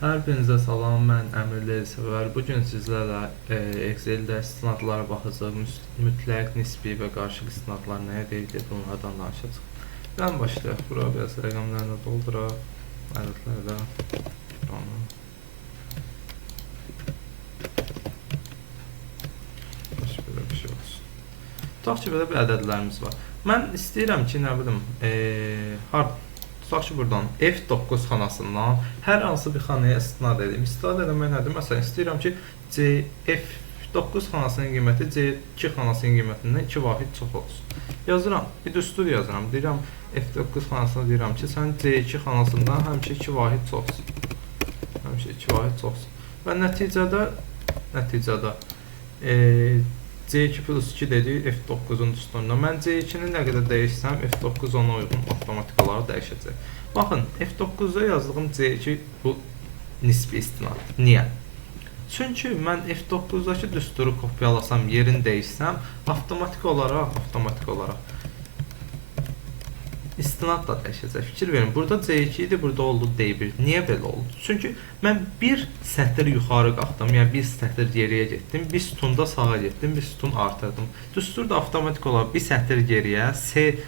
Hər birinizə salam, mən Əmir Sever. Bugün sizlərlə Excel-də istinadlara baxacaq, mütləq, nisbi və qarşılıqlı istinadlar nəyə deyilir, bunlardan danışacaq. Gəlin başlayaq. Bura biraz rəqəmlərlə dolduraq, ədədlərlə. Başqa belə bir şey olsun. Tutaq ki, belə bir ədədlərimiz var. Mən istəyirəm ki, nə bilim, tutaq ki, buradan F9 xanasından hər hansı bir xanaya istinad edeyim. İstinad eləmək nədir? Məsələn, istəyirəm ki, F9 xanasının qiyməti C2 xanasının qiymətindən 2 vahid çox olsun. Yazıram, bir düstur yazıram. Deyirəm, F9 xanasına deyirəm ki, sən C2 xanasından həmişə 2 vahid çoxsun. Həmişə 2 vahid çoxsun. Və nəticədə C2 plus 2 dedik F9-un düsturunda. Mən C2-ni nə qədər dəyişsəm, F9 ona uyğun avtomatik olaraq dəyişəcək. Baxın, F9-da yazdığım C2 bu nisbi istinad. Niyə? Çünki mən F9-dakı düsturu kopyalasam, yerini dəyişsəm, avtomatik olaraq istinad da dəyişəcək. Fikir verin, burada C2 idi, burada oldu D1. Niyə belə oldu? Çünki mən bir sətr yuxarı qalxdım, yəni bir sətr geriyə getdim, bir sütunda sağa getdim, bir sütun artırdım. Düstur da avtomatik olaraq bir sətr geriyə, S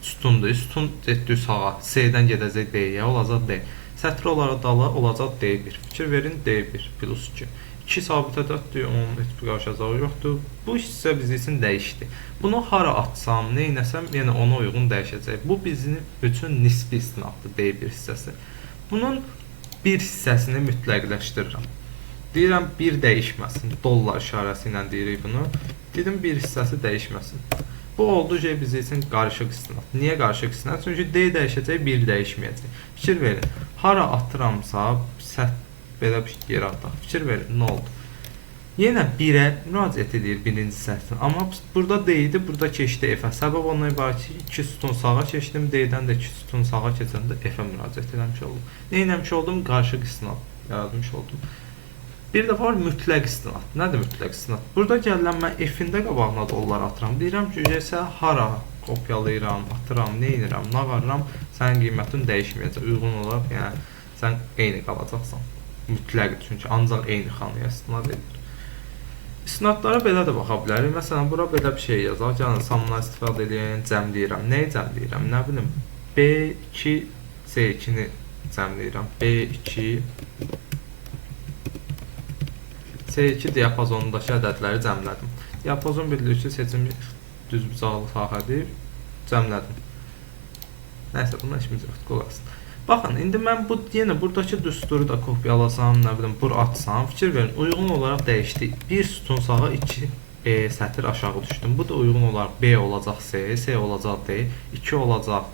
sütundur, sütun getdi sağa, S-dən gedəcək D-yə, olacaq D. Sətr olaraq dala olacaq D1. Fikir verin, D1 plus 2. 2 sabit ədəddir, onun heç bir qarşılacağı yoxdur. Bu hissə bizim üçün dəyişdi. Bunu hara atsam, nə etsəm, yenə ona uyğun dəyişəcək. Bu bizim üçün nisbi istinaddır, D1 hissəsi. Bunun bir hissəsini mütləqləşdirirəm. Deyirəm, bir dəyişməsin. Dollar işarəsi ilə deyirik bunu. Dedim, bir hissəsi dəyişməsin. Bu oldu ki, bizim üçün qarışıq istinad. Niyə qarışıq istinad? Çünki D dəyişəcək, 1 dəyişməyəcək. Fikir verin, hara atıramsa, belə bir yer ataq. Fikir verin, nə oldu? Yenə 1-ə müraciət edir birinci sətrin. Amma burada D idi, burada keçdi F-ə. Səbəb ondan ibarət ki, 2 sütun sağa keçdim, D-dən də 2 sütun sağa keçəndə F-ə müraciət eləmiş oldum. Nə eləmiş oldum? Qarışıq istinad yaratmış oldum. Bir də var mütləq istinad. Nədir mütləq istinad? Burada gəlirəm, mən F-in də qabağına dollar atıram. Deyirəm ki, isə hara kopyalayıram, atıram, nə edirəm, nə varıram, sənin qiymətin dəyişməyəcək. Uyğun olaraq, yəni sən eyni qalacaqsan. Mütləq, çünki ancaq eyni xanaya istinad edilir. İstinadlara belə də baxa bilərik. Məsələn, bura belə bir şey yazaq. Yəni, samından istifadə edən cəmləyirəm. Nəyi cəmləyirəm? Nə bilim, B2, C2-ni cəmləyirəm. B2, C2 diapazonundakı ədədləri cəmlədim. Diapazon bildirir ki, seçilmiş düzbucaqlı sahədir. Cəmlədim. Nəysə, buna işimiz yoxdur, qulaq asın. Baxın, indi mən yenə buradakı düsturu da kopyalasam, nə bilim, bura atsam, fikir verin, uyğun olaraq dəyişdi. Bir sütun sağa, 2 sətr aşağı düşdüm. Bu da uyğun olaraq B olacaq S, S olacaq D, 2 olacaq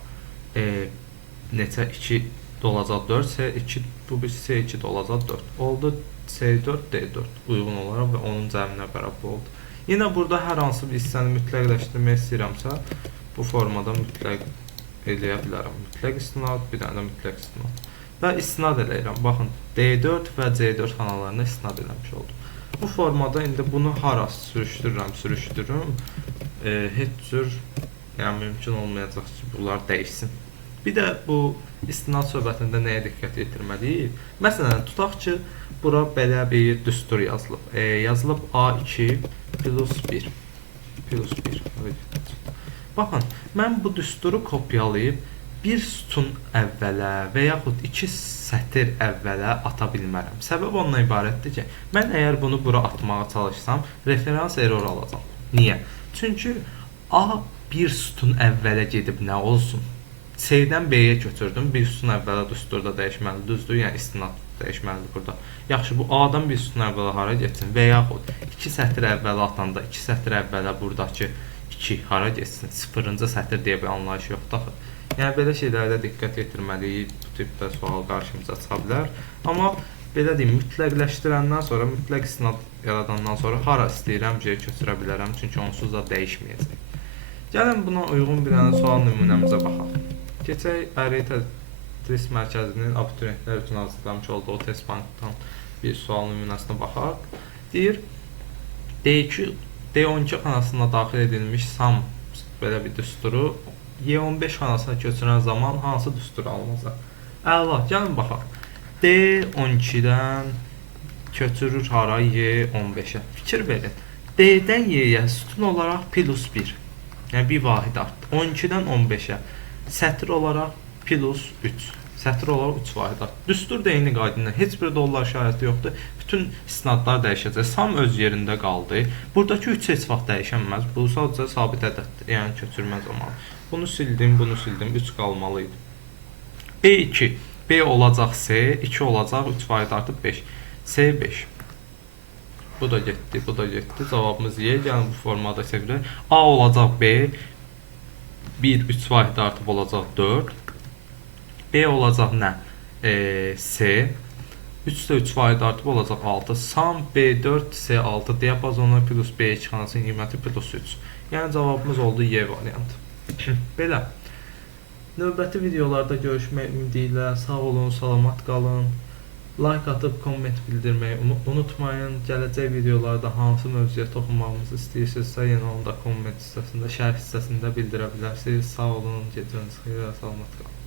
neçə, 2 olacaq 4, S2, bu bir S2 olacaq 4. Oldu C4, D4 uyğun olaraq və onun cəminə bərabər oldu. Yenə burada hər hansı bir hissəni mütləqləşdirmək istəyirəmsə, bu formada mütləq eləyə bilərəm. Mütləq istinad, bir dənə də mütləq istinad. Və istinad eləyirəm. Baxın, D4 və C4 xanalarına istinad eləmiş oldum. Bu formada indi bunu hara sürüşdürürüm. Heç cür mümkün olmayacaq ki, bunlar dəyişsin. Bir də bu istinad söhbətində nəyə diqqət yetirməliyik? Məsələn, tutaq ki, bura belə bir düstur yazılıb. Yazılıb A2 plus 1. Plus 1. Baxın, mən bu düsturu kopyalayıb bir sütun əvvələ və yaxud 2 sətr əvvələ ata bilmərəm. Səbəb ondan ibarətdir ki, mən əgər bunu bura atmağa çalışsam, referans error alacam. Niyə? Çünki A bir sütun əvvələ gedib nə olsun? C-dən B-yə götürdüm, bir sütun əvvələ düsturda dəyişməli, düzdür, yəni istinad dəyişməlidir burada. Yaxşı, bu A-dan bir sütun əvvələ hara getsin və yaxud 2 sətr əvvələ atanda 2 sətr əvvələ buradakı 2 hara geçsin, 0-cı sətr deyə bir anlayış yoxdur axı. Yəni, belə şeylərdə diqqət yetirməliyik, bu tipdə sual qarşımıza çıxa bilər. Amma, belə deyim, mütləqləşdirəndən sonra, mütləq istinad yaradandan sonra hara istəyirəm ki, köçürə bilərəm, çünki onsuz da dəyişməyəcək. Gəlin, buna uyğun bir dənə sual nümunəmizə baxaq. Keçək, test mərkəzinin abituriyentlər üçün hazırlamış olduğu test bankdan bir sual nümunəsinə baxaq. Deyir, D12 xanasına daxil edilmiş SAM belə bir düsturu Y15 xanasına köçürən zaman hansı düstur alınacaq? Əla, gəlin baxaq. D 12-dən köçürür hara Y15-ə. Fikir verin. D-dən Y-yə sütun olaraq +1. Yəni bir vahid artdı. 12-dən 15-ə. Sətr olaraq +3. Sətr olaraq 3 vahid artdı. Düstur da eyni qayda ilə. Heç bir dollar şərti yoxdur. Bütün istinadlar dəyişəcək. Sam öz yerində qaldı. Buradakı 3 heç vaxt dəyişənməz. Bu sadəcə sabit ədəddir. Yəni köçürmə zamanı. Bunu sildim, bunu sildim. 3 qalmalı idi. B2. B olacaq C. 2 olacaq. 3 vahid artıb 5. C5. Bu da getdi, bu da getdi. Cavabımız Y. Yəni bu formada çevirək. A olacaq B. 1, 3 vahid artıb olacaq 4. B olacaq nə? C. 3 də 3 vahid artıb olacaq 6. Sam B4, C6 diapazonu plus B2 xanasının qiyməti +3. Yəni cavabımız oldu Y variantı. Belə. Növbəti videolarda görüşmək ümidi ilə sağ olun, salamat qalın. Like atıb komment bildirməyi unutmayın. Gələcək videolarda hansı mövzuya toxunmağımızı istəyirsinizsə, yenə onu da komment hissəsində, şərh hissəsində bildirə bilərsiniz. Sağ olun, gecəniz xeyir, salamat qalın.